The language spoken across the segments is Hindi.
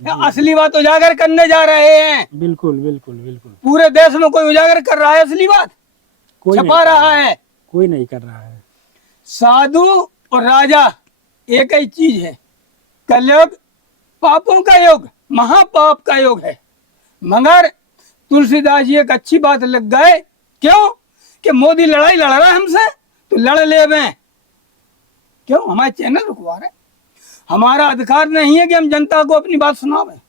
असली बात उजागर करने जा रहे हैं। बिल्कुल बिल्कुल बिल्कुल। पूरे देश में कोई उजागर कर रहा है असली बात? कोई छपा रहा है। कोई नहीं कर रहा है। साधु और राजा एक ही चीज है। कलयुग पापों का युग, महापाप का युग है। मगर तुलसीदास जी एक अच्छी बात लग गए। क्यों? कि मोदी लड़ाई लड़ रहा है हमसे, तो लड़ ले में। क्यों? हमारे चैनल रुकवा रहे। हमारा अधिकार नहीं है कि हम जनता को अपनी बात सुनावें।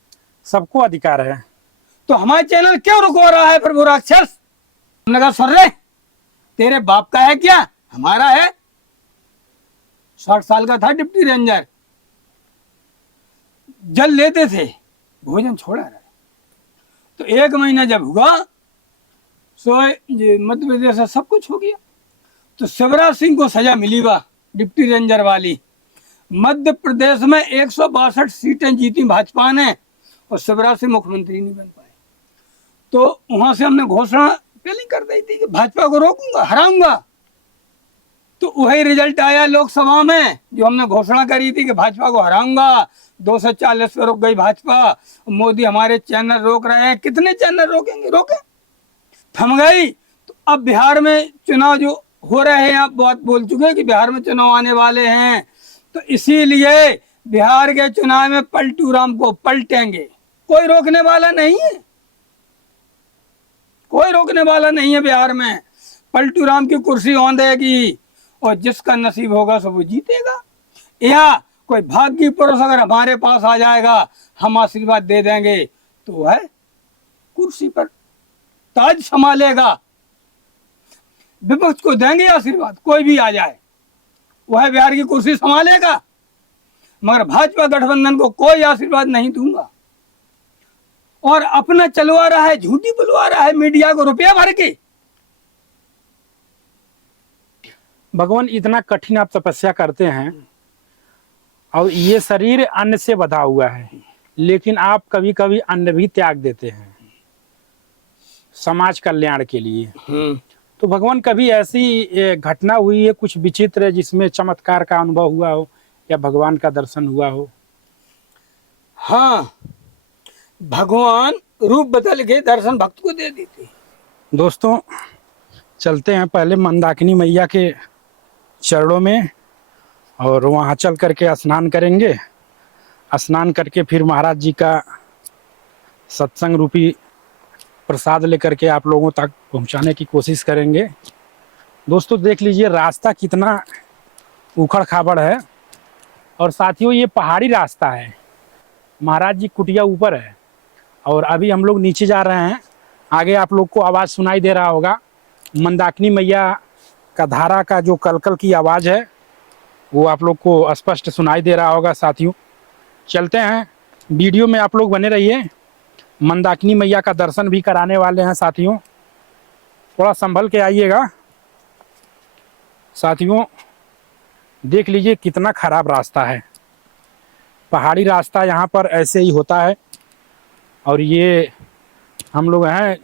सबको अधिकार है। तो हमारे चैनल क्यों रुकवा रहा है फिर वो राक्षस? हमने कहा सुन रहे, तेरे बाप का है क्या? हमारा है। 60 साल का था डिप्टी रेंजर, जल लेते थे, भोजन छोड़ा रहे। तो 1 महीना जब हुआ, सो मध्य प्रदेश से सब कुछ हो गया। तो शिवराज सिंह को सजा मिली बा डिप्टी रेंजर वाली। मध्य प्रदेश में 162 सीटें जीती भाजपा ने, और शिवराज सिंह मुख्यमंत्री नहीं बन पाए। तो वहां से हमने घोषणा पहले कर दी थी कि भाजपा को रोकूंगा, हराऊंगा। तो वही रिजल्ट आया लोकसभा में, जो हमने घोषणा करी थी कि भाजपा को हराऊंगा। 240 पे रुक गई भाजपा। मोदी हमारे चैनल रोक रहे हैं। कितने चैनल रोकेंगे? रोके, थम गई। तो अब बिहार में चुनाव जो हो रहे हैं, आप बहुत बोल चुके हैं कि बिहार में चुनाव आने वाले हैं, तो इसीलिए बिहार के चुनाव में पलटू राम को पलटेंगे। कोई रोकने वाला नहीं है, कोई रोकने वाला नहीं है। बिहार में पलटू राम की कुर्सी औंधेगी, और जिसका नसीब होगा सब वो जीतेगा। या कोई भाग्य पुरुष अगर हमारे पास आ जाएगा, हम आशीर्वाद दे देंगे, तो वह कुर्सी पर ताज संभालेगा। विपक्ष को देंगे आशीर्वाद, कोई भी आ जाए वह बिहार की कुर्सी संभालेगा। मगर भाजपा गठबंधन को कोई आशीर्वाद नहीं दूंगा। और अपना चलवा रहा है, झूठी बुलवा रहा है मीडिया को रुपया भर के। भगवान, इतना कठिन आप तपस्या करते हैं, और ये शरीर अन्न से बंधा हुआ है, लेकिन आप कभी कभी अन्न भी त्याग देते हैं समाज कल्याण के लिए। तो भगवान, कभी ऐसी घटना हुई है कुछ विचित्र, जिसमें चमत्कार का अनुभव हुआ हो या भगवान का दर्शन हुआ हो? हाँ, भगवान रूप बदल के दर्शन भक्त को दे देते। दोस्तों, चलते हैं पहले मंदाकिनी मैया के चरणों में, और वहाँ चल करके स्नान करेंगे। स्नान करके फिर महाराज जी का सत्संग रूपी प्रसाद लेकर के आप लोगों तक पहुंचाने की कोशिश करेंगे। दोस्तों, देख लीजिए रास्ता कितना उखड़ खाबड़ है, और साथियों ये पहाड़ी रास्ता है। महाराज जी कुटिया ऊपर है, और अभी हम लोग नीचे जा रहे हैं। आगे आप लोग को आवाज़ सुनाई दे रहा होगा, मंदाकिनी मैया का धारा का जो कलकल की आवाज़ है, वो आप लोग को स्पष्ट सुनाई दे रहा होगा। साथियों, चलते हैं, वीडियो में आप लोग बने रहिए। मंदाकिनी मैया का दर्शन भी कराने वाले हैं साथियों, थोड़ा संभल के आइएगा। साथियों, देख लीजिए कितना खराब रास्ता है। पहाड़ी रास्ता यहाँ पर ऐसे ही होता है। और ये हम लोग हैं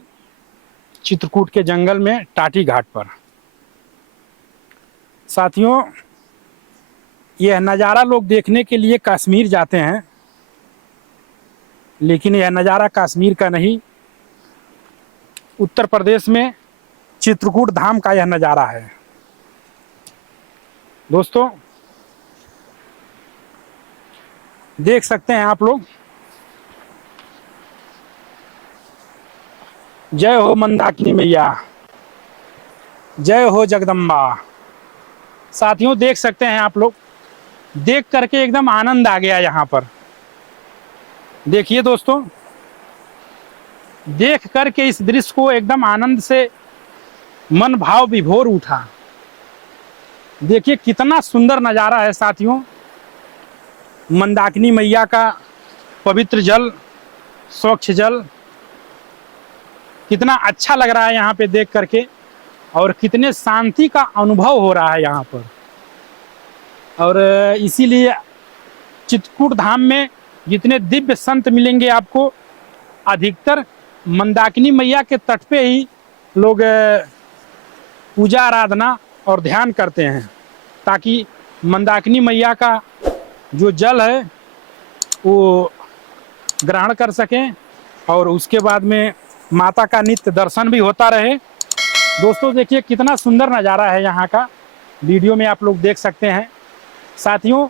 चित्रकूट के जंगल में, टाटी घाट पर। साथियों, यह नज़ारा लोग देखने के लिए कश्मीर जाते हैं, लेकिन यह नज़ारा कश्मीर का नहीं, उत्तर प्रदेश में चित्रकूट धाम का यह नज़ारा है। दोस्तों, देख सकते हैं आप लोग। जय हो मंदाकिनी मैया, जय हो जगदम्बा। साथियों, देख सकते हैं आप लोग, देख करके एकदम आनंद आ गया यहाँ पर। देखिए दोस्तों, देख करके इस दृश्य को एकदम आनंद से मन भाव विभोर उठा। देखिए कितना सुंदर नज़ारा है साथियों। मंदाकिनी मैया का पवित्र जल, स्वच्छ जल, कितना अच्छा लग रहा है यहाँ पे देख करके, और कितने शांति का अनुभव हो रहा है यहाँ पर। और इसीलिए चित्रकूट धाम में जितने दिव्य संत मिलेंगे आपको, अधिकतर मंदाकिनी मैया के तट पे ही लोग पूजा आराधना और ध्यान करते हैं, ताकि मंदाकिनी मैया का जो जल है वो ग्रहण कर सकें और उसके बाद में माता का नित्य दर्शन भी होता रहे। दोस्तों देखिए कितना सुंदर नज़ारा है यहाँ का, वीडियो में आप लोग देख सकते हैं। साथियों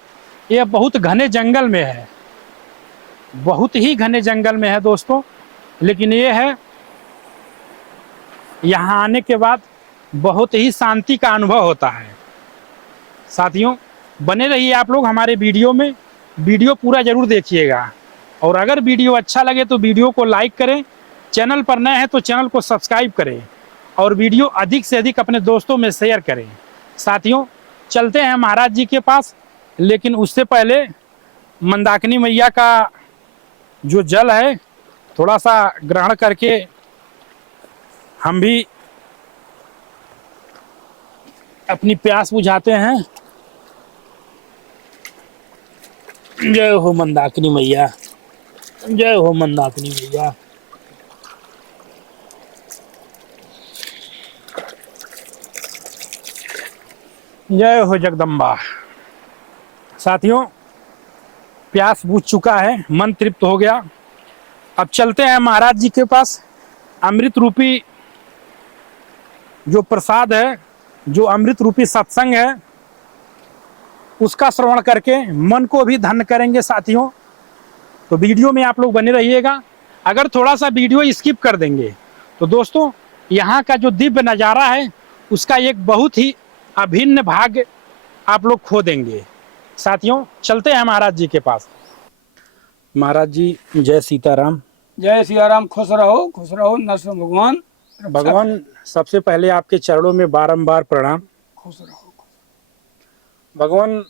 ये बहुत घने जंगल में है, बहुत ही घने जंगल में है दोस्तों, लेकिन ये है यहाँ आने के बाद बहुत ही शांति का अनुभव होता है। साथियों बने रहिए आप लोग हमारे वीडियो में, वीडियो पूरा ज़रूर देखिएगा और अगर वीडियो अच्छा लगे तो वीडियो को लाइक करें, चैनल पर नए हैं तो चैनल को सब्सक्राइब करें और वीडियो अधिक से अधिक अपने दोस्तों में शेयर करें। साथियों चलते हैं महाराज जी के पास, लेकिन उससे पहले मंदाकिनी मैया का जो जल है थोड़ा सा ग्रहण करके हम भी अपनी प्यास बुझाते हैं। जय हो मंदाकिनी मैया, जय हो मंदाकिनी मैया। जय हो जगदम्बा। साथियों प्यास बुझ चुका है, मन तृप्त हो गया। अब चलते हैं महाराज जी के पास। अमृत रूपी जो प्रसाद है, जो अमृत रूपी सत्संग है, उसका श्रवण करके मन को भी धन्य करेंगे। साथियों तो वीडियो में आप लोग बने रहिएगा। अगर थोड़ा सा वीडियो स्किप कर देंगे तो दोस्तों यहाँ का जो दिव्य नज़ारा है उसका एक बहुत ही अभिन्न भाग आप लोग खो देंगे। साथियों चलते हैं महाराज जी के पास। महाराज जी जय सीताराम। जय सियाराम। खुश रहो नरसिंह भगवान। भगवान सबसे पहले आपके चरणों में बारंबार प्रणाम। खुश रहो। भगवान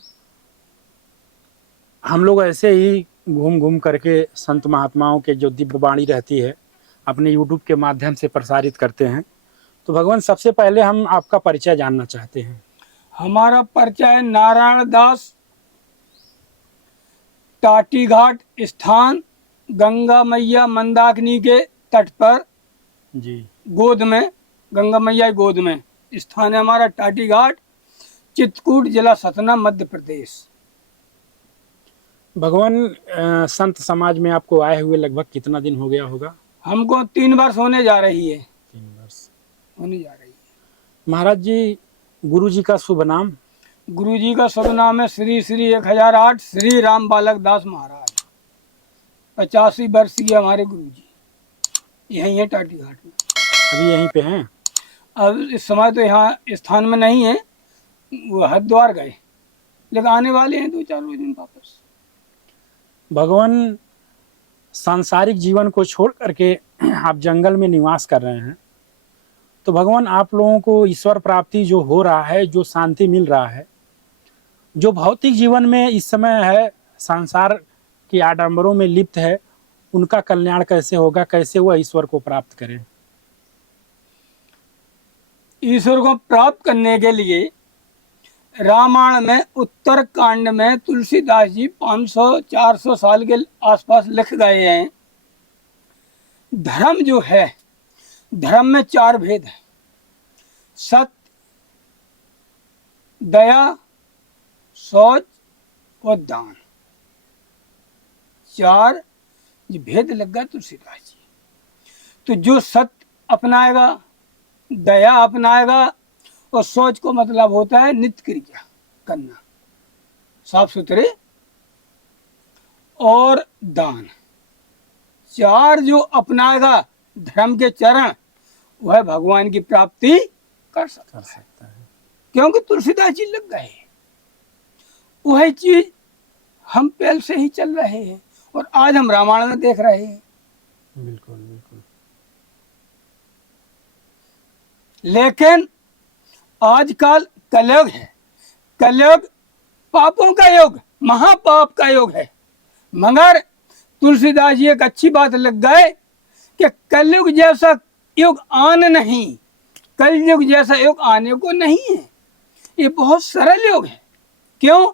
हम लोग ऐसे ही घूम घूम करके संत महात्माओं के जो दिव्य वाणी रहती है अपने यूट्यूब के माध्यम से प्रसारित करते हैं। तो भगवान सबसे पहले हम आपका परिचय जानना चाहते हैं। हमारा परिचय है नारायण दास, टाटी घाट स्थान, गंगा मैया मंदाकिनी के तट पर जी गोद में, गंगा मैया की गोद में स्थान है हमारा टाटी घाट, चित्रकूट जिला सतना मध्य प्रदेश। भगवान संत समाज में आपको आए हुए लगभग कितना दिन हो गया होगा? हमको 3 वर्ष होने जा रही है। 3 वर्ष होने जा रही है। महाराज जी गुरु जी का शुभ नाम? गुरु जी का शुभ नाम है श्री श्री 1008 श्री राम बालक दास महाराज। 85 वर्षीय हमारे गुरु जी यहीं है टाटी घाट में। अभी यहीं पे हैं? अब इस समय तो यहाँ स्थान में नहीं है, वो हरिद्वार गए, लेकिन आने वाले हैं 2-4 रोज दिन वापस। भगवान सांसारिक जीवन को छोड़ करके आप जंगल में निवास कर रहे हैं, तो भगवान आप लोगों को ईश्वर प्राप्ति जो हो रहा है, जो शांति मिल रहा है, जो भौतिक जीवन में इस समय है, संसार की आडंबरों में लिप्त है, उनका कल्याण कैसे होगा, कैसे वह ईश्वर को प्राप्त करें? ईश्वर को प्राप्त करने के लिए रामायण में उत्तर कांड में तुलसीदास जी 500-400 साल के आसपास लिख गए हैं। धर्म जो है, धर्म में 4 भेद है, सत्य, दया, शौच और दान। 4 ये भेद लग गया तुलसीदास जी। तो जो सत्य अपनाएगा, दया अपनाएगा और सोच को मतलब होता है नित्य क्रिया करना, साफ सुथरे, और दान। 4 जो अपनाएगा धर्म के चरण, वह भगवान की प्राप्ति कर सकता है। क्योंकि तुलसीदास जी लग गए, वही चीज हम पहले से ही चल रहे हैं और आज हम रामायण में देख रहे हैं। बिल्कुल बिल्कुल। लेकिन आजकल कलयुग है, कलयुग पापों का युग, महापाप का युग है। मगर तुलसीदास जी एक अच्छी बात लग गए कि कलयुग जैसा युग आन नहीं, कलयुग जैसा युग आने को नहीं है। ये बहुत सरल युग है। क्यों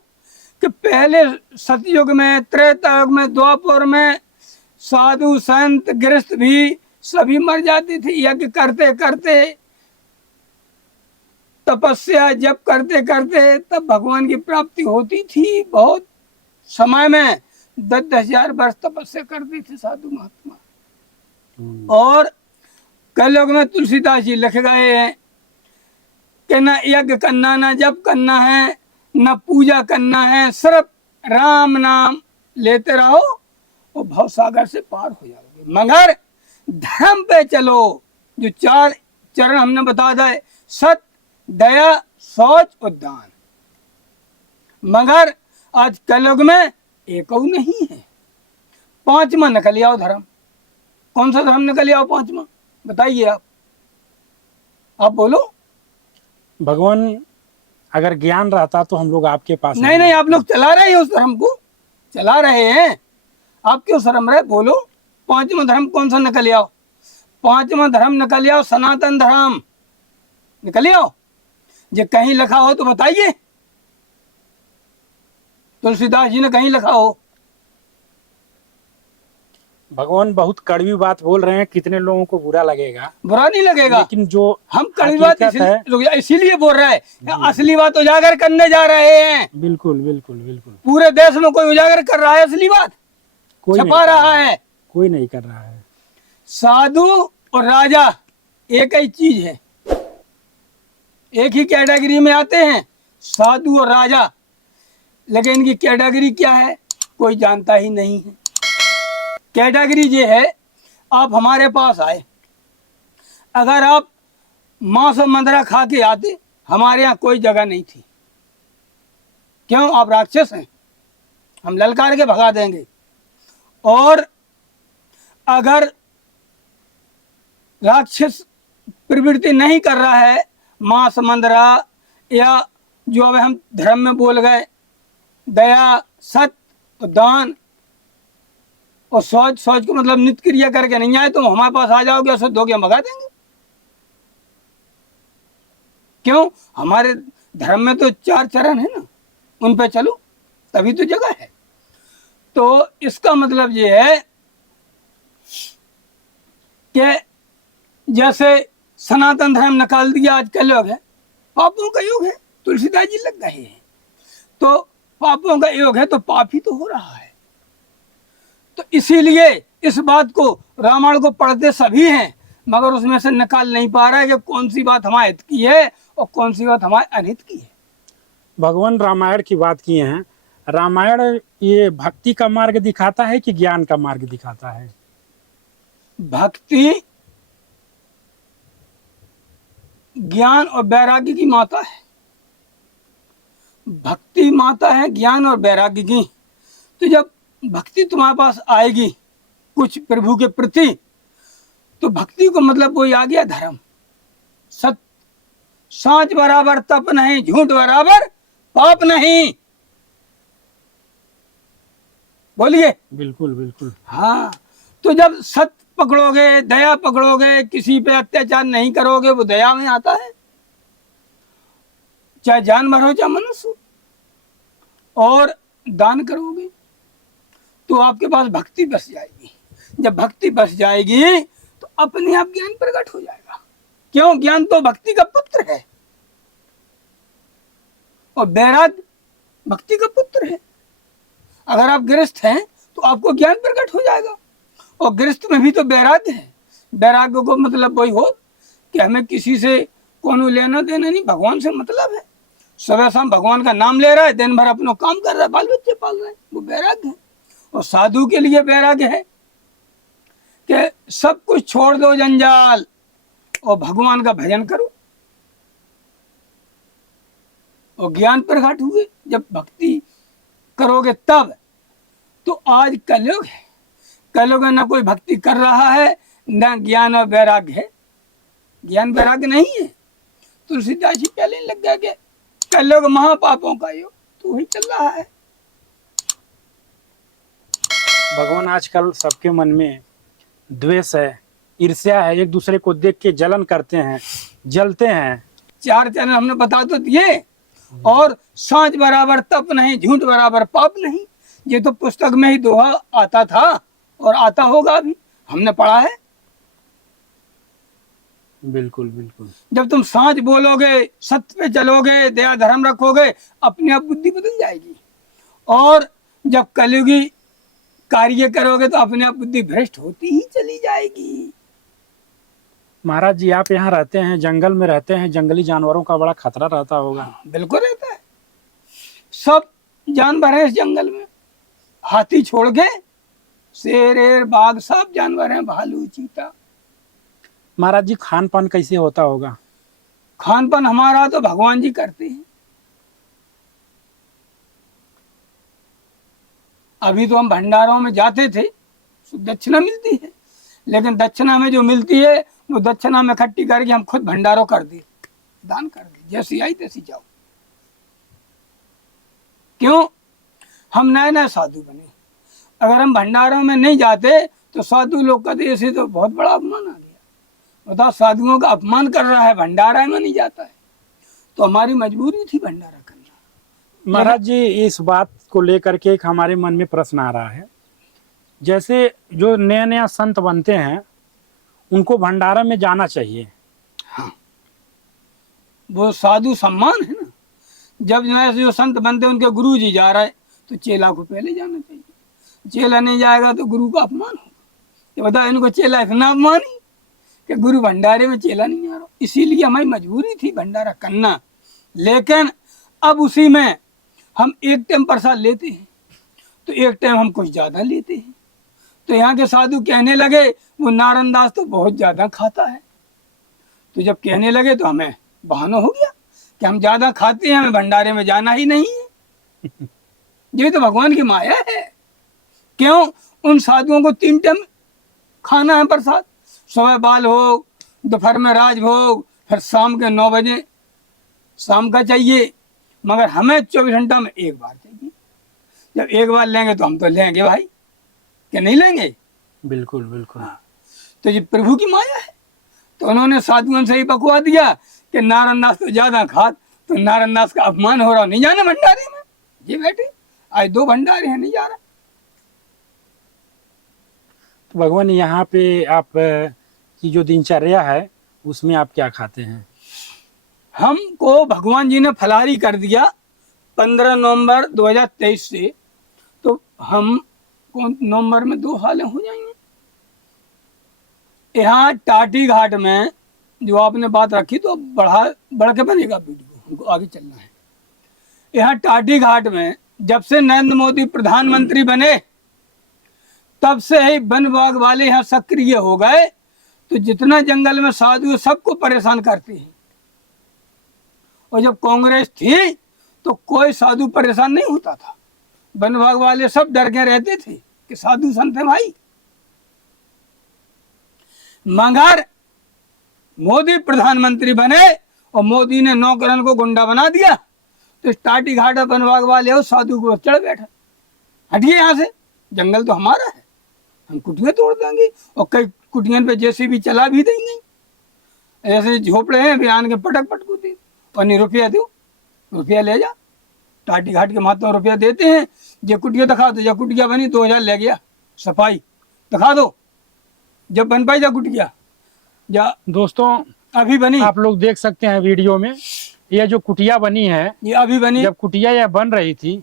कि पहले सतयुग में, त्रेता युग में, द्वापर में साधु संत गृहस्थ भी सभी मर जाते थे। यज्ञ करते करते, तपस्या जप करते करते तब भगवान की प्राप्ति होती थी। बहुत समय में 10,000 वर्ष तपस्या करते थे साधु महात्मा। और कलयुग में तुलसीदास जी लिख गए हैं कि न यज्ञ करना, न जप करना है, न पूजा करना है, सिर्फ राम नाम लेते रहो और भव सागर से पार हो जाओगे। मगर धर्म पे चलो, जो 4 चरण हमने बता दिए, सत्य, दया, शौच और दान। मगर आज कलयुग में एक नहीं है। 5वां निकल आओ धर्म। कौन सा धर्म निकल आओ 5वां? बताइए आप बोलो। भगवान अगर ज्ञान रहता तो हम लोग आपके पास नहीं, आप लोग चला रहे हैं उस धर्म को, चला रहे हैं। आप क्यों शर्म रहे? बोलो 5वां धर्म कौन सा निकल आओ? 5वां धर्म निकल आओ सनातन धर्म निकल आओ। जो कहीं लिखा हो तो बताइए, तुलसीदास जी ने कहीं लिखा हो? भगवान बहुत कड़वी बात बोल रहे हैं, कितने लोगों को बुरा लगेगा। बुरा नहीं लगेगा, लेकिन जो हम कड़वी बात हकीकत इसीलिए बोल रहे हैं, असली बात उजागर करने जा रहे हैं। बिल्कुल बिल्कुल बिल्कुल। पूरे देश में कोई उजागर कर रहा है असली बात? कोई छपा रहा है? कोई नहीं कर रहा है। साधु और राजा एक ही चीज है, एक ही कैटेगरी में आते हैं, साधु और राजा। लेकिन इनकी कैटेगरी क्या है कोई जानता ही नहीं है। कैटेगरी ये है, आप हमारे पास आए, अगर आप मांस और मंदरा खा के आते, हमारे यहाँ कोई जगह नहीं थी। क्यों? आप राक्षस हैं, हम ललकार के भगा देंगे। और अगर राक्षस प्रवृत्ति नहीं कर रहा है, मांस मंदरा या जो अब हम धर्म में बोल गए, दया, सत्य, दान और सोच को मतलब नित्य क्रिया करके नहीं आए, तो हमारे पास आ जाओगे, अशुद्ध हो गया, भगा देंगे। क्यों? हमारे धर्म में तो 4 चरण है ना, उन पे चलो तभी तो जगह है। तो इसका मतलब ये है कि जैसे सनातन धर्म निकाल दिया, आज का योग है, पापों का योग है, तुलसीदास जी लग गए हैं। तो पापों का योग है तो पाप ही तो हो रहा है। तो इसीलिए इस बात को, रामायण को पढ़ते सभी हैं, मगर उसमें से निकाल नहीं पा रहा है कि कौन सी बात हमारे हित की है और कौन सी बात हमारे अनहित की है। भगवान रामायण की बात किए हैं। रामायण ये भक्ति का मार्ग दिखाता है कि ज्ञान का मार्ग दिखाता है? भक्ति ज्ञान और वैराग्य की माता है। भक्ति माता है ज्ञान और वैराग्य की। तो जब भक्ति तुम्हारे पास आएगी कुछ प्रभु के प्रति, तो भक्ति को मतलब वही आ गया धर्म। सत्य, सांच बराबर तप नहीं, झूठ बराबर पाप नहीं। बोलिए। बिल्कुल बिल्कुल। हाँ, तो जब सत्य पकड़ोगे, दया पकड़ोगे, किसी पे अत्याचार नहीं करोगे, वो दया में आता है, चाहे जानवर हो चाहे मनुष्य हो। और दान करोगे तो आपके पास भक्ति बस जाएगी। जब भक्ति बस जाएगी तो अपने आप ज्ञान प्रकट हो जाएगा। क्यों? ज्ञान तो भक्ति का पुत्र है और वैराग्य भक्ति का पुत्र है। अगर आप गृहस्थ हैं तो आपको ज्ञान प्रकट हो जाएगा, और गृहस्थ में भी तो वैराग्य है। वैराग्य को मतलब वही हो कि हमें किसी से कोनो लेना देना नहीं, भगवान से मतलब है। सुबह शाम भगवान का नाम ले रहा है, दिन भर अपना काम कर रहा है, बाल बच्चे पाल रहे हैं, वो वैराग्य है। और साधु के लिए वैराग्य है कि सब कुछ छोड़ दो जंजाल और भगवान का भजन करो, और ज्ञान प्रकट हुए जब भक्ति करोगे तब। तो आज कलयुग है, कलयुग में न कोई भक्ति कर रहा है न ज्ञान और वैराग्य है। ज्ञान वैराग्य नहीं है। तुलसीदास जी पहले ही लग गया कि कलयुग महापापों का योग, तो वही चल रहा है। भगवान आजकल सबके मन में द्वेष है, ईर्ष्या है, एक दूसरे को देख के जलन करते हैं, जलते हैं। 4 चरण हमने बता तो दिए। और सांच बराबर तप नहीं, झूठ बराबर पाप नहीं, ये तो पुस्तक में ही दोहा आता था और आता होगा भी, हमने पढ़ा है। बिल्कुल बिल्कुल। जब तुम सांच बोलोगे, सत्य पे चलोगे, दया धर्म रखोगे, अपने आप बुद्धि बदल जाएगी। और जब कलयुगी कार्य करोगे तो अपने आप बुद्धि भ्रष्ट होती ही चली जाएगी। महाराज जी, आप यहाँ रहते हैं, जंगल में रहते हैं, जंगली जानवरों का बड़ा खतरा रहता होगा। बिल्कुल रहता है। सब जानवर है इस जंगल में, हाथी छोड़ के शेर एर बाघ सब जानवर हैं, भालू चीता। महाराज जी, खान पान कैसे होता होगा? खान पान हमारा तो भगवान जी करते हैं। अभी तो हम भंडारों में जाते थे, दक्षिणा मिलती है, लेकिन दक्षिणा में जो मिलती है वो दक्षिणा में इकट्ठी करके हम खुद भंडारों कर दे, दान कर दे, जैसी आई तैसी जाओ। क्यों? हम नए नए साधु बने। अगर हम भंडारों में नहीं जाते तो साधु लोग कहते ऐसे तो बहुत बड़ा अपमान आ गया, बताओ साधुओं का अपमान कर रहा है, भंडारा में नहीं जाता है। तो हमारी मजबूरी थी भंडारा करना। महाराज जी, इस बात को लेकर के एक हमारे मन में प्रश्न आ रहा है, जैसे जो नया नया संत बनते हैं उनको भंडारा में जाना चाहिए। हाँ, वो साधु सम्मान है ना। जब जो संत बनते उनके गुरु जी जा रहे तो चेला को पहले जाना चाहिए। चेला नहीं जाएगा तो गुरु का अपमान होगा। ये बताओ, इनको चेला इतना अपमानी कि गुरु भंडारे में चेला नहीं आ रहा। इसीलिए हमारी मजबूरी थी भंडारा करना। लेकिन अब उसी में हम एक टाइम प्रसाद लेते हैं तो एक टाइम हम कुछ ज़्यादा लेते हैं। तो यहाँ के साधु कहने लगे वो नारनदास तो बहुत ज़्यादा खाता है। तो जब कहने लगे तो हमें बहाना हो गया कि हम ज़्यादा खाते हैं, हमें भंडारे में जाना ही नहीं है। ये तो भगवान की माया है। क्यों? उन साधुओं को 3 टाइम खाना है प्रसाद, सुबह बाल भोग, दोपहर में राजभोग, फिर शाम के 9 बजे शाम का चाहिए। मगर हमें 24 घंटा में एक बार चाहिए। जब एक बार लेंगे तो हम तो लेंगे भाई, क्या नहीं लेंगे? बिल्कुल बिल्कुल। तो ये प्रभु की माया है। तो उन्होंने साधुओं से ही बकवा दिया कि नारनदास तो ज्यादा खात, तो नारनदास का अपमान हो रहा, नहीं जाना भंडारे में। ये बैठे आज 2 भंडारे हैं, नहीं जा रहा। तो भगवान, यहाँ पे आप की जो दिनचर्या है उसमें आप क्या खाते हैं? हमको भगवान जी ने फलारी कर दिया 15 नवंबर 2023 से। तो हम नवंबर में 2 साल हो जाएंगे। यहाँ टाटी घाट में जो आपने बात रखी तो बढ़ के बनेगा वीडियो, हमको आगे चलना है। यहाँ टाटी घाट में जब से नरेंद्र मोदी प्रधानमंत्री बने तब से ही वन विभाग वाले यहाँ सक्रिय हो गए। तो जितना जंगल में साधु सबको परेशान करते हैं। और जब कांग्रेस थी तो कोई साधु परेशान नहीं होता था। वन विभाग वाले सब डर के रहते थे कि साधु संत है भाई। मगर मोदी प्रधानमंत्री बने और मोदी ने नौकरन को गुंडा बना दिया। तो टाटी घाट वन विभाग वाले हो साधु को चढ़ बैठा, हटिए यहाँ से, जंगल तो हमारा है, हम कुटियां तोड़ देंगे और कई कुटियां पे जैसे भी चला भी देंगे। ऐसे झोपड़े हैं बयान के पटक पटकू दे और नहीं रुपया दो, रुपया ले जा। टाटी घाट के महात्मा रुपया देते हैं। जो कुटिया दिखा दो, जब कुटिया बनी 2000 ले गया, सफाई दिखा दो, जब बन पाई जा कुटिया जा। दोस्तों, अभी बनी, आप लोग देख सकते हैं वीडियो में, यह जो कुटिया बनी है, ये अभी बनी। जब कुटिया यह बन रही थी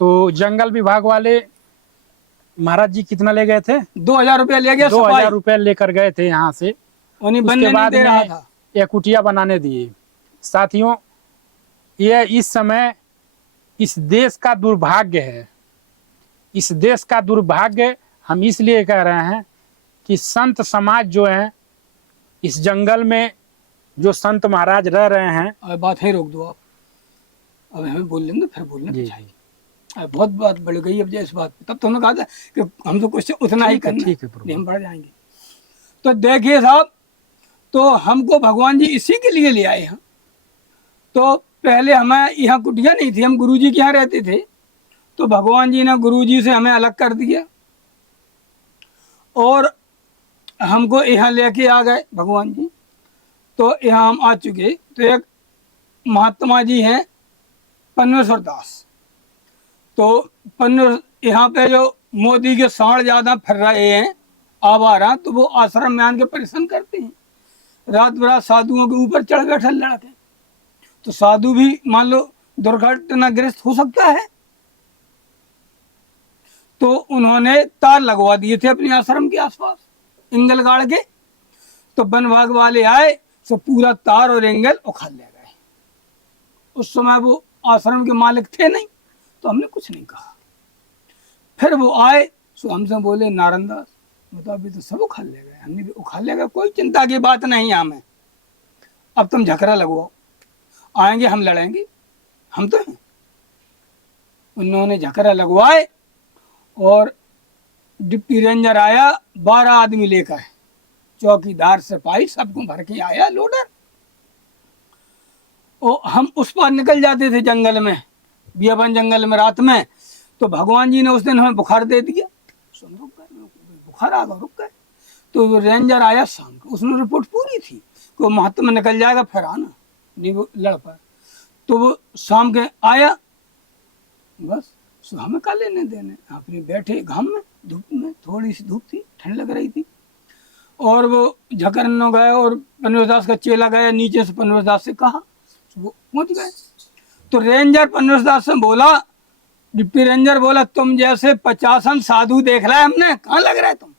तो जंगल विभाग वाले महाराज जी कितना ले गए थे? 2000 रुपया ले गया, 2000 रुपये लेकर गए थे यहाँ से। उन्हीं बनने उसके नहीं बाद दे रहा में था। यह कुटिया बनाने दिए। साथियों, यह इस समय इस देश का दुर्भाग्य है। इस देश का दुर्भाग्य हम इसलिए कह रहे हैं कि संत समाज जो है, इस जंगल में जो संत महाराज रह रहे हैं। और बात है रोक दो आप, अब हमें बोल लेंगे फिर बोलना जी चाहिए। अब बहुत बात बढ़ गई अब इस बात पे। तब तो हमने कहा था कि हम तो कुछ उतना ही करना, ठीक है प्रभु। नहीं हम बढ़ जाएंगे। तो देखिए साहब, तो हमको भगवान जी इसी के लिए ले आए हैं। तो पहले हमें यहाँ कुटिया नहीं थी, हम गुरुजी के यहाँ रहते थे। तो भगवान जी ने गुरुजी से हमें अलग कर दिया और हमको यहाँ लेके आ गए भगवान जी। तो यहाँ हम आ चुके। तो एक महात्मा जी हैं पन्नेश्वर दास। तो यहाँ पे जो मोदी के सांड ज़्यादा फिर रहे हैं आवारा, तो वो आश्रम में आके परेशान करते हैं। रात बरात साधुओं के ऊपर चढ़ बैठे लड़के। तो साधु भी मान लो दुर्घटनाग्रस्त हो सकता है। तो उन्होंने तार लगवा दिए थे अपने आश्रम के आसपास एंगल गाड़ के। तो वन विभाग वाले आए तो पूरा तार और एंगल उखाड़ ले गए। उस समय वो आश्रम के मालिक थे नहीं, तो हमने कुछ नहीं कहा। फिर वो आए तो हमसे बोले नारायण दास मतलब अभी तो सब उखाड़ ले गए। हमने भी उखाड़ ले गए, कोई चिंता की बात नहीं हमें, अब तुम झकरा लगवाओ, आएंगे हम लड़ेंगे, हम तो हैं। उन्होंने झकरा लगवाए और डिप्टी रेंजर आया 12 आदमी लेकर, चौकीदार सिपाही सबको भर के आया लोडर। और हम उस पार निकल जाते थे जंगल में, बियाबन जंगल में रात में। तो भगवान जी ने उस दिन हमें बुखार दे दिया, सुन रुक गए, बुखार आ गया, रुक गए। तो वो रेंजर आया शाम को, उसने रिपोर्ट पूरी थी कि महत्व में निकल जाएगा फिर आना, नहीं वो लड़ पाए। तो वो शाम के आया, बस सो हमें का लेने देने, अपने बैठे घाम में, धूप में, थोड़ी सी धूप थी, ठंड लग रही थी। और वो झकरनो गए और पन्नूरदास का चेला गया नीचे से, पन्नूरदास से कहा, वो पहुंच गए। तो रेंजर पन्नूरदास से बोला, डिप्टी रेंजर बोला तुम जैसे 50 साधु देख रहा है हमने, कहाँ लग रहा है तुम,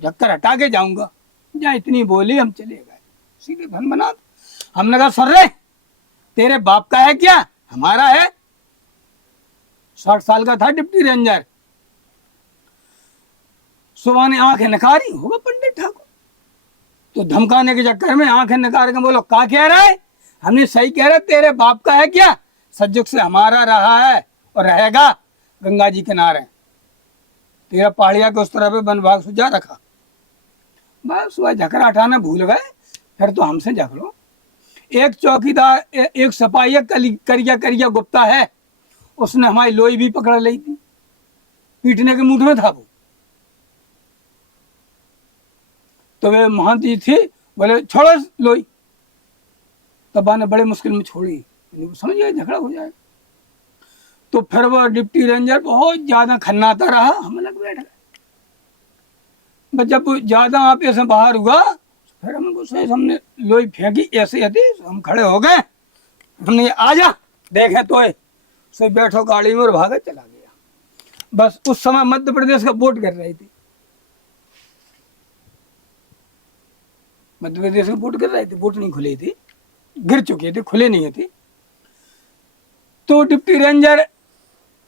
झक्कर हटा के जाऊंगा। जहाँ इतनी बोली हम चले गए सीधे भन बना। हमने कहा सुन रे, तेरे बाप का है क्या, हमारा है। 60 साल का था डिप्टी रेंजर। सुबह ने आंखें नकारी, होगा पंडित ठाकुर। तो धमकाने के चक्कर में आंखें नकार के बोलो क्या कह रहा है। हमने सही कह रहा, तेरे बाप का है क्या, सज्जुग से हमारा रहा है और रहेगा, गंगा जी किनारे। तेरा पहाड़िया के उस तरफ वन विभाग सुझा रखा। बस वह झकरा हटाना भूल गए, फिर तो हमसे झगड़ो। एक चौकीदार, एक सिपाही करिया करिया गुप्ता है, उसने हमारी लोई भी पकड़ ली थी, पीटने के मूड में था वो। तो वे महंती थी, बोले छोड़ो लोई, तब ने बड़े मुश्किल में छोड़ी, समझ गए झगड़ा हो जाएगा। तो फिर वो डिप्टी रेंजर बहुत ज्यादा खन्नाता रहा, हम लग बैठ गए। बस जब ज्यादा आप ऐसे बाहर हुआ, फिर हम गुस्से से हमने लोई फेंकी, ऐसे आती हम खड़े हो गए। हमने आ जा देखे तो सो बैठो गाड़ी में और भागा चला गया। बस उस समय मध्य प्रदेश का वोट कर रही थी, मध्य प्रदेश में वोट कर रहे थे, वोट नहीं खुली थी, गिर चुके थे, खुले नहीं थे। तो डिप्टी रेंजर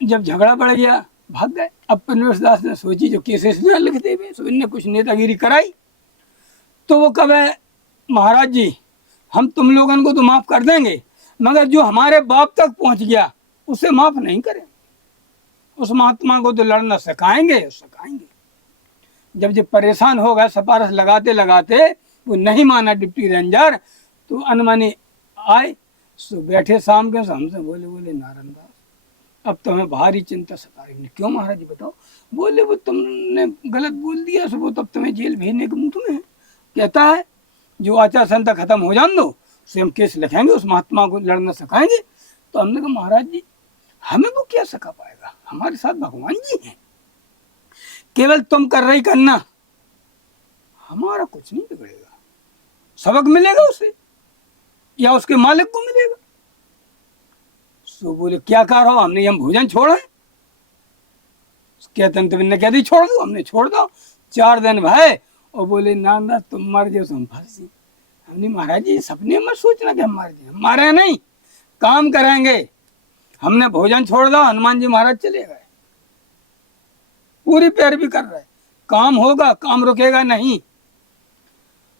जब झगड़ा बढ़ गया भाग गए। अब पन्नूरदास ने सोची जो केसेस न लिखते हुए, सो इनने कुछ नेतागिरी कराई। तो वो कहे महाराज जी हम तुम लोगों को तो माफ कर देंगे, मगर जो हमारे बाप तक पहुंच गया उसे माफ नहीं करें। उस महात्मा को तो लड़ना सिखाएंगे। जब परेशान हो गए, सिफारिश लगाते लगाते वो नहीं माना डिप्टी रेंजर, तो अनमने आए, सो बैठे शाम के, हमसे बोले नारायण दास अब तो हमें भारी चिंता सता रही। क्यों महाराज जी बताओ। बोले वो तुमने गलत बोल दिया, सो वो तब तुम्हें जेल भेजने के मुंह में है। कहता है जो आचार संहिता खत्म हो जान दो, उसे हम केस लिखेंगे, उस महात्मा को लड़ना सिखाएंगे। तो हमने कहा महाराज जी हमें वो क्या सिखा पाएगा, हमारे साथ भगवान जी हैं, केवल तुम कर रही करना, हमारा कुछ नहीं बिगड़ेगा। सबक मिलेगा उसे या उसके मालिक को मिलेगा। सो बोले क्या कर रहा हो, हमने हम भोजन छोड़ा है। कहते तुमने कह दी छोड़ दो, हमने छोड़ दो। 4 दिन भाई और बोले ना तुम मर जाओ तो हम फंसी। हमने महाराज जी सपने मत सोचना कि हम मर जाए, हम मारे नहीं, काम करेंगे। हमने भोजन छोड़ दो, हनुमान जी महाराज चले गए, पूरी पैरवी कर रहे, काम होगा, काम रुकेगा नहीं।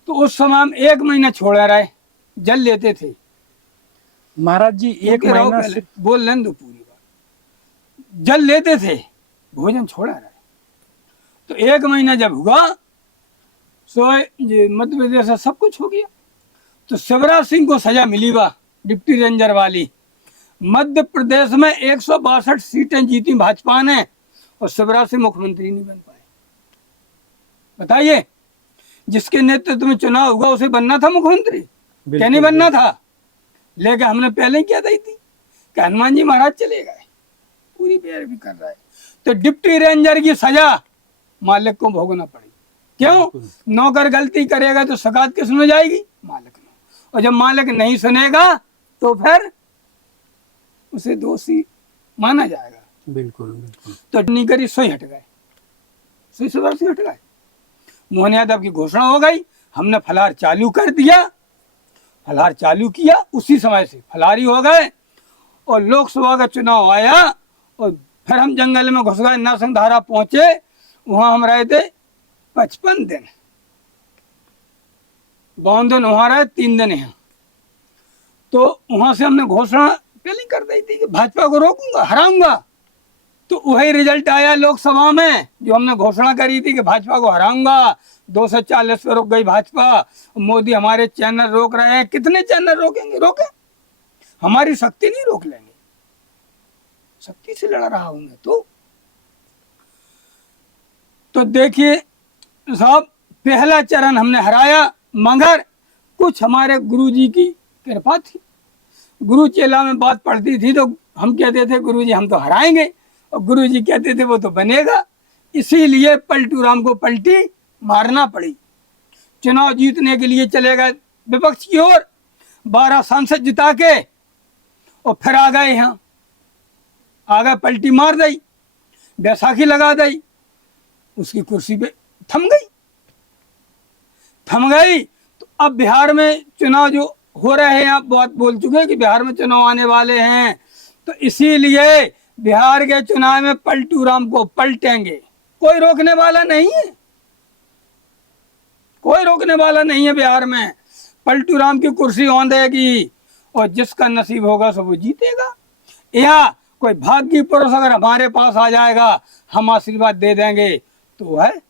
तो उस समय हम 1 महीना छोड़े रहे, जल लेते थे। महाराज जी 1 महीना से बोल लें दो पूरी बात, जल लेते थे, भोजन छोड़ा रहे। तो 1 महीना जब हुआ, सो मध्य प्रदेश से सब कुछ हो गया। तो शिवराज सिंह को सजा मिली बा डिप्टी रेंजर वाली। मध्य प्रदेश में 162 सीटें जीती भाजपा ने और शिवराज सिंह मुख्यमंत्री नहीं बन पाए। बताइए, जिसके नेतृत्व में चुनाव हुआ उसे बनना था मुख्यमंत्री, क्या नहीं बनना था। लेकिन हमने पहले ही क्या दी थी कि हनुमान जी महाराज चले गए, पूरी पैरवी कर रहा है। तो डिप्टी रेंजर की सजा मालिक को भोगना पड़ेगी। क्यों, नौकर गलती करेगा तो शिकायत किस में जाएगी, मालिक में। और जब मालिक नहीं सुनेगा तो फिर उसे दोषी माना जाएगा, बिल्कुल बिल्कुल। तो नहीं करी, सोई हट गए, सोई सबर सिंह हट गए। मोहन यादव की घोषणा हो गई, हमने फलार चालू कर दिया, फलार चालू किया, उसी समय से फलारी हो गए। और लोकसभा का चुनाव आया और फिर हम जंगल में घुस गए, नरसिंहधारा पहुंचे, वहां हम रहे थे 55 दिन, 52 दिन वहां रहे, 3 दिन यहाँ। तो वहां से हमने घोषणा पहले ही कर दी थी कि भाजपा को रोकूंगा, हराऊंगा। तो वही रिजल्ट आया लोकसभा में, जो हमने घोषणा करी थी कि भाजपा को हराऊंगा। 240 पे रुक गई भाजपा। मोदी हमारे चैनल रोक रहे हैं, कितने चैनल रोकेंगे, रोके, हमारी शक्ति नहीं रोक लेंगे, शक्ति से लड़ रहा हूं मैं। तो देखिए साहब, पहला चरण हमने हराया, मगर कुछ हमारे गुरुजी की कृपा थी। गुरु चेला में बात पड़ती थी तो हम कहते थे गुरुजी हम तो हराएंगे, और गुरुजी कहते थे वो तो बनेगा। इसीलिए पलटू राम को पलटी मारना पड़ी। चुनाव जीतने के लिए चले गए विपक्ष की ओर, 12 सांसद जिता के, और फिर आ गए यहाँ, आ गए, पलटी मार दी, बैसाखी लगा दी, उसकी कुर्सी पे थम गई, थम गई। तो अब बिहार में चुनाव जो हो रहे हैं, आप बहुत बोल चुके हैं कि बिहार में चुनाव आने वाले हैं, तो इसीलिए बिहार के चुनाव में पलटू राम को पलटेंगे, कोई रोकने वाला नहीं है, कोई रोकने वाला नहीं है। बिहार में पलटू राम की कुर्सी औंधेगी, और जिसका नसीब होगा सब वो जीतेगा। या कोई भाग्य पुरुष अगर हमारे पास आ जाएगा, हम आशीर्वाद दे देंगे, तो वह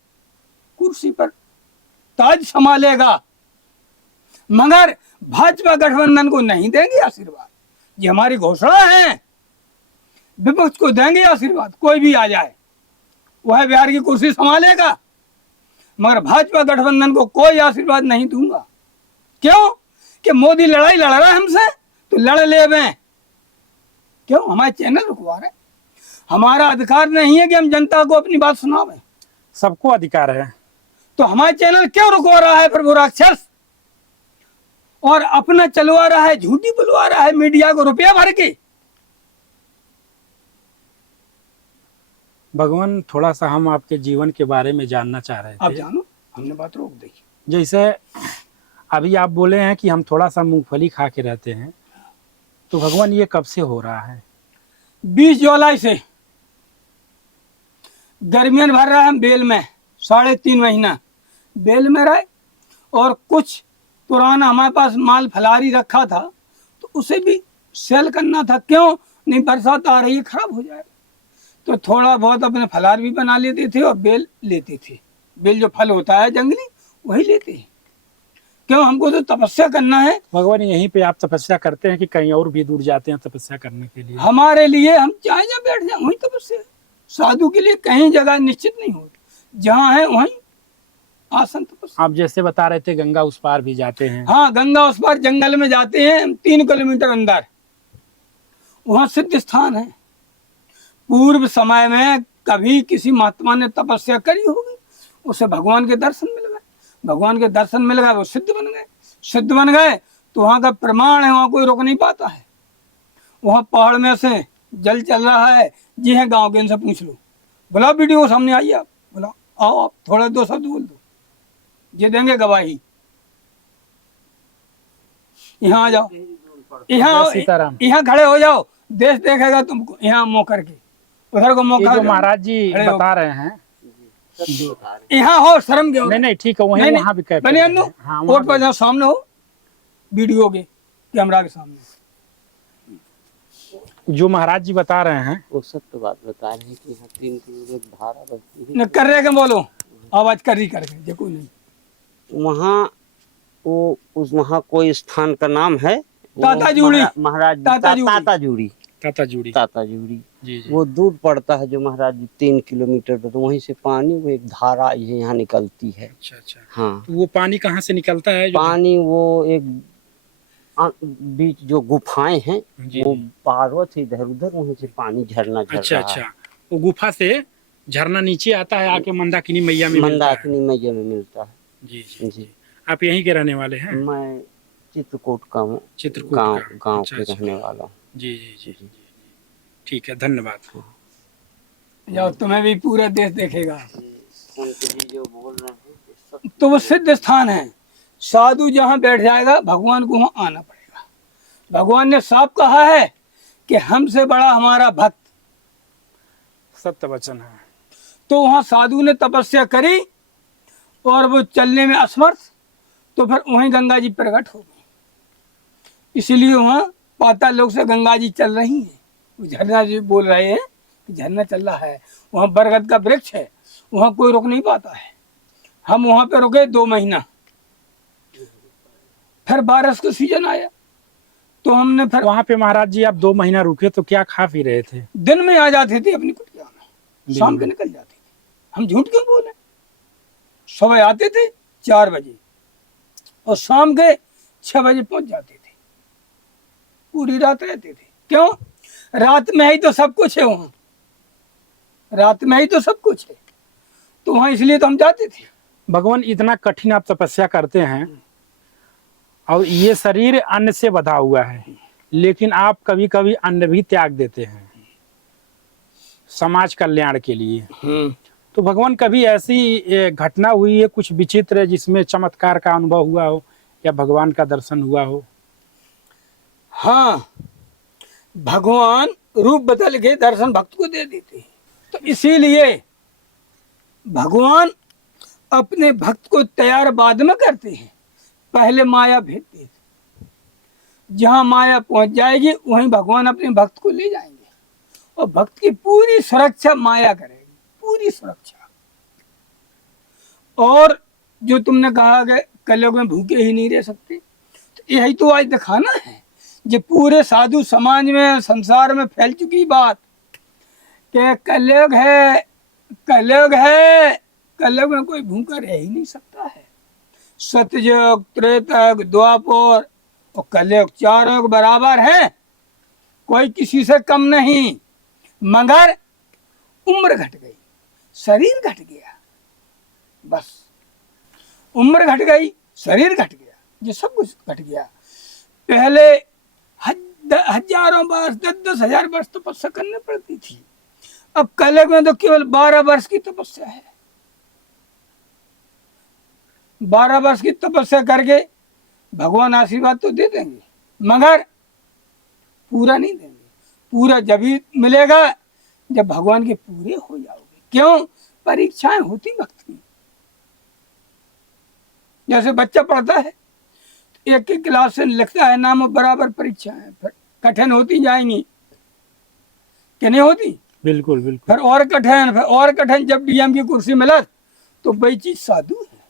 कुर्सी पर ताज संभालेगा, मगर भाजपा गठबंधन को नहीं देंगे आशीर्वाद। ये हमारी घोषणा है, विपक्ष को देंगे आशीर्वाद, कोई भी आ जाए वह बिहार की कुर्सी संभालेगा, मगर भाजपा गठबंधन को कोई आशीर्वाद नहीं दूंगा। क्यों? कि मोदी लड़ाई लड़ रहा है हमसे, तो लड़ ले में क्यों? हमारे चैनल रुकवा रहे, हमारा अधिकार नहीं है कि हम जनता को अपनी बात सुनावें? सबको अधिकार है। तो हमारे चैनल क्यों रुकवा रहा है फिर वो राक्षस? और अपना चलवा रहा है, झूठी बुलवा रहा है मीडिया को रुपया भर के। भगवान, थोड़ा सा हम आपके जीवन के बारे में जानना चाह रहे आप थे। जानो, हमने बात रोक दी। जैसे अभी आप बोले हैं कि हम थोड़ा सा मूंगफली खा के रहते हैं, तो भगवान ये कब से हो रहा है? 20 जुलाई से गर्मियन भर रहा है, हम बेल में 3.5 महीना बेल में रहे, और कुछ पुराना हमारे पास माल फलारी रखा था, तो उसे भी सेल करना था। क्यों? नहीं, बरसात आ रही है, खराब हो जाएगा। तो थोड़ा बहुत अपने फलार भी बना लेते थे और बेल लेते थे। बेल जो फल होता है जंगली, वही लेते हैं। क्यों? हमको तो तपस्या करना है। भगवान, यहीं पे आप तपस्या करते हैं कि कहीं और भी दूर जाते हैं तपस्या करने के लिए? हमारे लिए हम चाहे जहाँ बैठ जाए वहीं तपस्या है। साधु के लिए कहीं जगह निश्चित नहीं होती, जहाँ है वहीं आसन तपस्या। आप जैसे बता रहे थे गंगा उस पार भी जाते हैं। हाँ, गंगा उस पार जंगल में जाते हैं, 3 किलोमीटर अंदर, वहाँ सिद्ध स्थान है। पूर्व समय में कभी किसी महात्मा ने तपस्या करी होगी, उसे भगवान के दर्शन मिल गए, भगवान के दर्शन मिल गए, वो सिद्ध बन गए। सिद्ध बन गए तो वहाँ का प्रमाण है, वहाँ कोई रोक नहीं पाता है। वहाँ पहाड़ में से जल चल रहा है, जी है गाँव के, इनसे पूछ लो। बुलाओ वीडियो को सामने, आइए आप, बुलाओ, आओ आप, थोड़ा 2 शब्द बोल दो, ये देंगे गवाही। यहाँ आ जाओ, यहाँ सीताराम। यहाँ खड़े हो जाओ, देश देखेगा तुमको। यहाँ मुँह करके उधर को ये मौका जो दो। महाराज जी खड़े हो। बता रहे हैं, यहाँ हो, शर्म के हो। नहीं नहीं ठीक है, वहीं वहाँ भी कैप्चर बने करें। अन्नू, हाँ, वहाँ कोर्ट पर जाओ, सामने हो, वीडियो के कैमरा के सामने। जो महाराज जी बता रहे हैं, वो सब तो बात बता रहे हैं कि यहाँ 3 किलोमीटर धारा बहती है। न कर रहे के बोलो, आवाज कर रही करके, जो कोई नहीं। वहाँ वो वहाँ कोई स्थान का नाम है, वो ताताजूड़ी। महाराज जी ताताजूड़ी। ताताजूड़ी, ताताजूड़ी। ताताजूड़ी। जी जी। वो दूर पड़ता है जो महाराज जी 3 किलोमीटर पर, तो वहीं से पानी, वो एक धारा ये यहाँ निकलती है। अच्छा अच्छा। हाँ, तो वो पानी कहाँ से निकलता है? जो पानी वो एक बीच जो गुफाएं हैं, जी, वो जी। पार्वत है, इधर उधर वहीं से पानी झरना झर अच्छा रहा अच्छा, है। वो गुफा से झरना नीचे आता है, आके मंदाकिनी मैया में मिलता है। मंदाकिनी मैया में मिलता है। जी जी। जी, आप यहीं के रहने वाले हैं? मैं चित्रकूट का हूँ, चित्रकूट गांव का? गांव अच्छा, के अच्छा। रहने वाला हूँ। जी जी जी जी। ठीक है, धन्यवाद। जाओ, तुम्हें भी पूरा देश देखेगा। संत जी जो बोल रहे हैं ये सब तो वो सिद्ध स्थान है, साधु जहाँ बैठ जाएगा भगवान को वहां आना पड़ेगा। भगवान ने साफ कहा है कि हमसे बड़ा हमारा भक्त। सत्य वचन है। तो वहां साधु ने तपस्या करी और वो चलने में असमर्थ, तो फिर वहीं गंगा जी प्रकट हो गई। इसीलिए वहां पाताल लोक से गंगा जी चल रही हैं। वो झरना जी बोल रहे हैं कि झरना चल रहा है। वहां बरगद का वृक्ष है, वहां कोई रोक नहीं पाता है। हम वहां पे रुके 2 महीना, फिर बारिश का सीजन आया तो हमने फिर वहां पे महाराज जी आप 2 महीना रुके तो क्या खा पी रहे थे? दिन में आ जाते थे अपनी कुटिया में, शाम के निकल जाते थे। हम झूठ क्यों बोले? सुबह आते थे 4 बजे और शाम के 6 बजे पहुंच जाते थे। पूरी रात रहते थे। क्यों? रात में ही तो सब कुछ है वहां, रात में ही तो सब कुछ है। तो वहां इसलिए तो हम जाते थे। भगवान इतना कठिन आप तपस्या करते हैं और ये शरीर अन्न से बंधा हुआ है, लेकिन आप कभी कभी अन्न भी त्याग देते हैं समाज कल्याण के लिए। तो भगवान कभी ऐसी घटना हुई है कुछ विचित्र जिसमें चमत्कार का अनुभव हुआ हो या भगवान का दर्शन हुआ हो? हाँ, भगवान रूप बदल के दर्शन भक्त को दे देते हैं। तो इसीलिए भगवान अपने भक्त को तैयार बाद में करते हैं, पहले माया भेजते हैं। जहां माया पहुंच जाएगी वहीं भगवान अपने भक्त को ले जाएंगे और भक्त की पूरी सुरक्षा माया करेगी, पूरी सुरक्षा। और जो तुमने कहा कि कलयुग में भूखे ही नहीं रह सकते, तो यही तो आज दिखाना है। जो पूरे साधु समाज में, संसार में फैल चुकी बात कि कलयुग है, कलयुग है, कलयुग में कोई भूखा रह ही नहीं सकता है। सतयुग, त्रेतयुग, द्वापर और कलयुग, 4 युग बराबर है, कोई किसी से कम नहीं। मगर उम्र घट गई, शरीर घट गया, बस उम्र घट गई, शरीर घट गया, ये सब कुछ घट गया। पहले हजारों वर्ष, 10-10 हजार वर्ष तपस्या करनी पड़ती थी। अब कलयुग में तो केवल 12 वर्ष की तपस्या है। 12 वर्ष की तपस्या करके भगवान आशीर्वाद तो दे देंगे, मगर पूरा नहीं देंगे। पूरा जब ही मिलेगा जब भगवान के पूरे हो जाओगे। क्यों? परीक्षाएं होती वक्त की। जैसे बच्चा पढ़ता है, एक एक क्लास से लिखता है नाम, बराबर परीक्षाएं फिर कठिन होती जाएंगी कि नहीं होती? बिल्कुल बिल्कुल। फिर और कठिन, फिर और कठिन। जब डीएम की कुर्सी मिला तो वही चीज साधु है।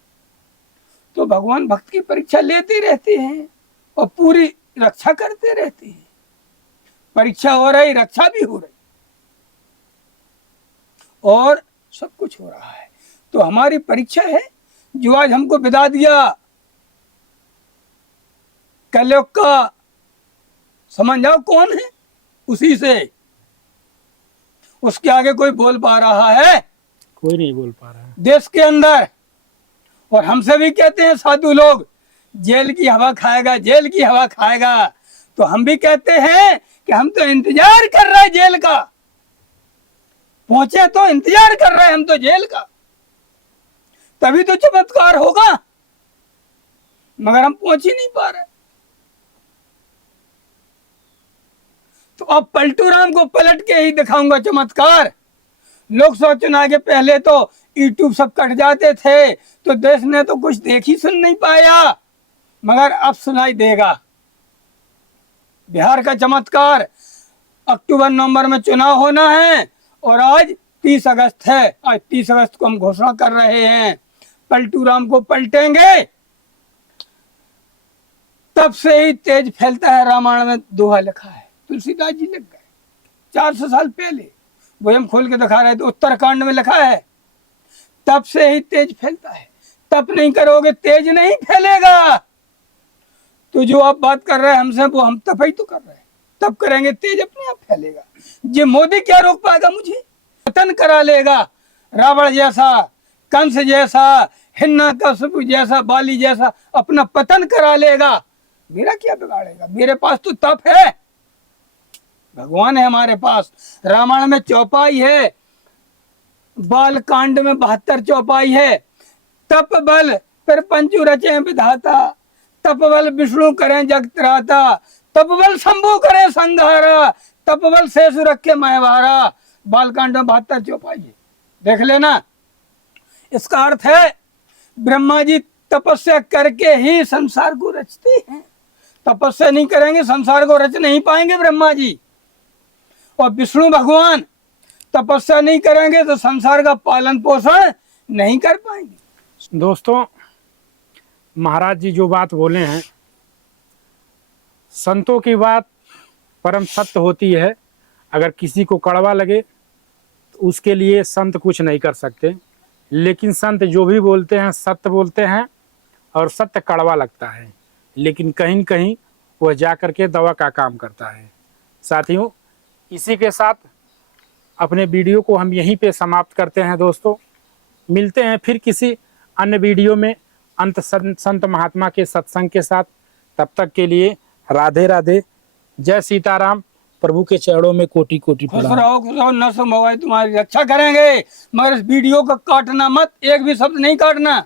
तो भगवान भक्त की परीक्षा लेते रहते हैं और पूरी रक्षा करते रहते हैं। परीक्षा हो रही, रक्षा भी हो रही और सब कुछ हो रहा है। तो हमारी परीक्षा है जो आज हमको विदा दिया कलयुग का। समझ जाओ कौन है, उसी से। उसके आगे कोई बोल पा रहा है? कोई नहीं बोल पा रहा है देश के अंदर। और हमसे भी कहते हैं साधु लोग, जेल की हवा खाएगा, जेल की हवा खाएगा। तो हम भी कहते हैं कि हम तो इंतजार कर रहे हैं जेल का, पहुंचे तो इंतजार कर रहे हैं हम तो जेल का, तभी तो चमत्कार होगा। मगर हम पहुंच ही नहीं पा रहे। तो अब पलटू राम को पलट के ही दिखाऊंगा चमत्कार। लोकसभा चुनाव के पहले तो यूट्यूब सब कट जाते थे, तो देश ने तो कुछ देख ही सुन नहीं पाया, मगर अब सुनाई देगा। बिहार का चमत्कार, अक्टूबर नवंबर में चुनाव होना है और आज 30 अगस्त है। आज 30 अगस्त को हम घोषणा कर रहे हैं, पलटू राम को पलटेंगे। तब से ही तेज फैलता है। रामायण में दोहा लिखा है, तुलसीदास जी लिख गए 400 साल पहले, वो हम खोल के दिखा रहे थे, उत्तरकांड में लिखा है। तब से ही तेज फैलता है। तप नहीं करोगे तेज नहीं फैलेगा। तो जो आप बात कर रहे हैं हमसे, वो हम तप ही तो कर रहे हैं। तब करेंगे तेज अपने आप फैलेगा। ये मोदी क्या रोक पाएगा मुझे? पतन करा लेगा। रावण जैसा, कंस जैसा, हिरण्यकशिपु जैसा, बाली जैसा अपना पतन करा लेगा। मेरा क्या बिगाड़ेगा? मेरे पास तो तप है, भगवान है हमारे पास। रामायण में चौपाई है, बाल कांड में 72 चौपाई है। तप बल फिर पंचु रचे विधाता, तप बल विष्णु करें जग त्राता, तप बल शंभु करें संहारा, तप बल शेष रखे महवारा। बालकांड में 72 चौपाई है, देख लेना। इसका अर्थ है ब्रह्मा जी तपस्या करके ही संसार को रचते हैं। तपस्या नहीं करेंगे संसार को रच नहीं पाएंगे ब्रह्मा जी। और विष्णु भगवान तपस्या नहीं करेंगे तो संसार का पालन पोषण नहीं कर पाएंगे। दोस्तों, महाराज जी जो बात बोले हैं, संतों की बात परम सत्य होती है। अगर किसी को कड़वा लगे तो उसके लिए संत कुछ नहीं कर सकते, लेकिन संत जो भी बोलते हैं सत्य बोलते हैं, और सत्य कड़वा लगता है लेकिन कहीं न कहीं वह जा कर के दवा का काम करता है। साथियों, इसी के साथ अपने वीडियो को हम यहीं पे समाप्त करते हैं। दोस्तों, मिलते हैं फिर किसी अन्य वीडियो में अंत संत महात्मा के सत्संग के साथ। तब तक के लिए राधे राधे, जय सीताराम। प्रभु के चरणों में कोटि कोटि खुश प्रणाम। रहो, खुश रहो, नस्ल भगवान तुम्हारी रक्षा करेंगे, मगर इस वीडियो को काटना मत, एक भी शब्द नहीं काटना।